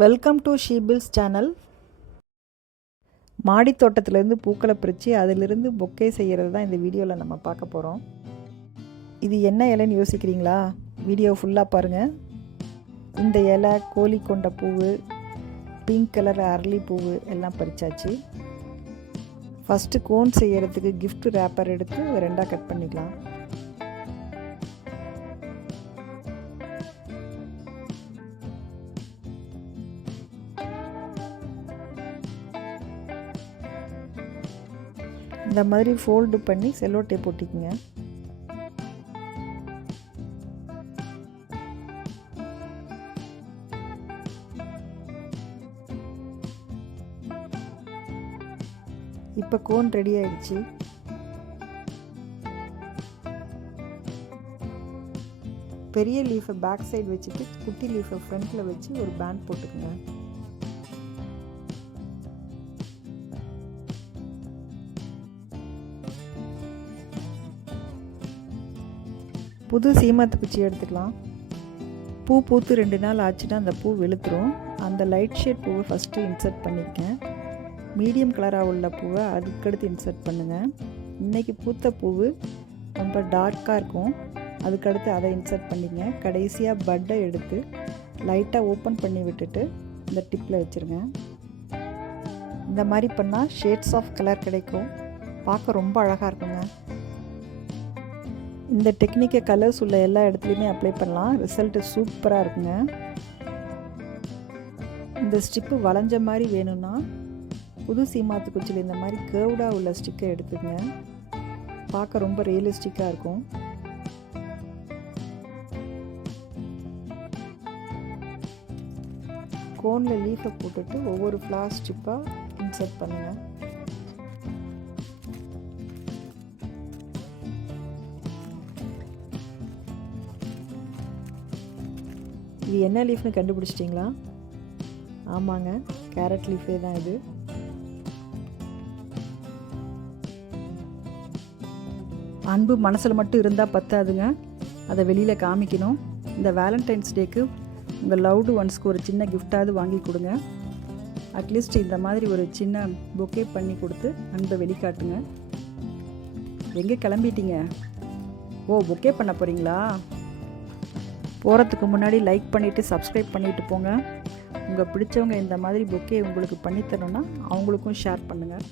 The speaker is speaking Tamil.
Welcome to ஷீபில்ஸ் channel. மாடி தோட்டத்திலேருந்து பூக்களை பறித்து அதிலிருந்து பொக்கே செய்கிறது தான் இந்த வீடியோவில் நம்ம பார்க்க போகிறோம். இது என்ன இலைன்னு யோசிக்கிறீங்களா? வீடியோ ஃபுல்லாக பாருங்கள். இந்த இலை கோழி கொண்ட பூவு, பிங்க் கலர் அரளி பூவு எல்லாம் பறிச்சாச்சு. ஃபஸ்ட்டு கோன் செய்கிறதுக்கு கிஃப்ட் ரேப்பர் எடுத்து ரெண்டாக கட் பண்ணிக்கலாம். இந்த மாதிரி ஃபோல்டு பண்ணி செல்லோ டேப் ஒட்டிக்குங்க. இப்போ கோன் ரெடி ஆயிடுச்சு. பெரிய லீஃபை பேக் சைடு வச்சுட்டு குட்டி லீஃபை ஃப்ரண்ட்டில் வச்சு ஒரு பேண்ட் போட்டுக்குங்க. புது சீமாத்து குச்சி எடுத்துக்கலாம். பூ பூத்து 2 நாள் ஆச்சுன்னா அந்த பூ வெளுத்துரும். அந்த லைட் ஷேட் பூவை ஃபஸ்ட்டு இன்சர்ட் பண்ணியிருக்கேன். மீடியம் கலராக உள்ள பூவை அதுக்கடுத்து இன்சர்ட் பண்ணுங்கள். இன்றைக்கி பூத்த பூவு ரொம்ப டார்க்காக இருக்கும், அதுக்கடுத்து அதை இன்சர்ட் பண்ணிங்க. கடைசியாக பட்டை எடுத்து லைட்டாக ஓப்பன் பண்ணி விட்டுட்டு இந்த டிப்பில் வச்சுருங்க. இந்த மாதிரி பண்ணால் ஷேட்ஸ் ஆஃப் கலர் கிடைக்கும், பார்க்க ரொம்ப அழகாக இருக்குங்க. இந்த டெக்னிக்கை கலர்ஸ் உள்ள எல்லா இடத்துலையுமே அப்ளை பண்ணலாம். ரிசல்ட்டு சூப்பராக இருக்குங்க. இந்த ஸ்டிப்பு வளைஞ்ச மாதிரி வேணும்னா புது சீமாத்து குச்சியில் இந்த மாதிரி கேர்வ்டாக உள்ள ஸ்டிக்கை எடுத்துங்க. பார்க்க ரொம்ப ரியலிஸ்டிக்காக இருக்கும். கோனில் லீஃபை போட்டுட்டு ஒவ்வொரு ஃப்ளார் ஸ்டிப்பாக இன்சர்ட் பண்ணுங்கள். இது என்ன லீஃப்னு கண்டுபிடிச்சிட்டிங்களா? ஆமாங்க, கேரட் லீஃபே தான் இது. அன்பு மனசில் மட்டும் இருந்தால் பத்தாதுங்க, அதை வெளியில் காமிக்கணும். இந்த வேலண்டைன்ஸ் டேக்கு உங்கள் லவ்டு ஒன்ஸ்க்கு ஒரு சின்ன கிஃப்டாவது வாங்கி கொடுங்க. அட்லீஸ்ட் இந்த மாதிரி ஒரு சின்ன பொக்கே பண்ணி கொடுத்து அன்பை வெளிக்காட்டுங்க. எங்கே கிளம்பிட்டீங்க? ஓ, பொக்கே பண்ண போகிறீங்களா? போகிறதுக்கு முன்னாடி லைக் பண்ணிவிட்டு சப்ஸ்கிரைப் பண்ணிவிட்டு போங்க. உங்கள் பிடிச்சவங்க இந்த மாதிரி பொக்கே உங்களுக்கு பண்ணித்தரணுன்னா அவங்களுக்கும் ஷேர் பண்ணுங்கள்.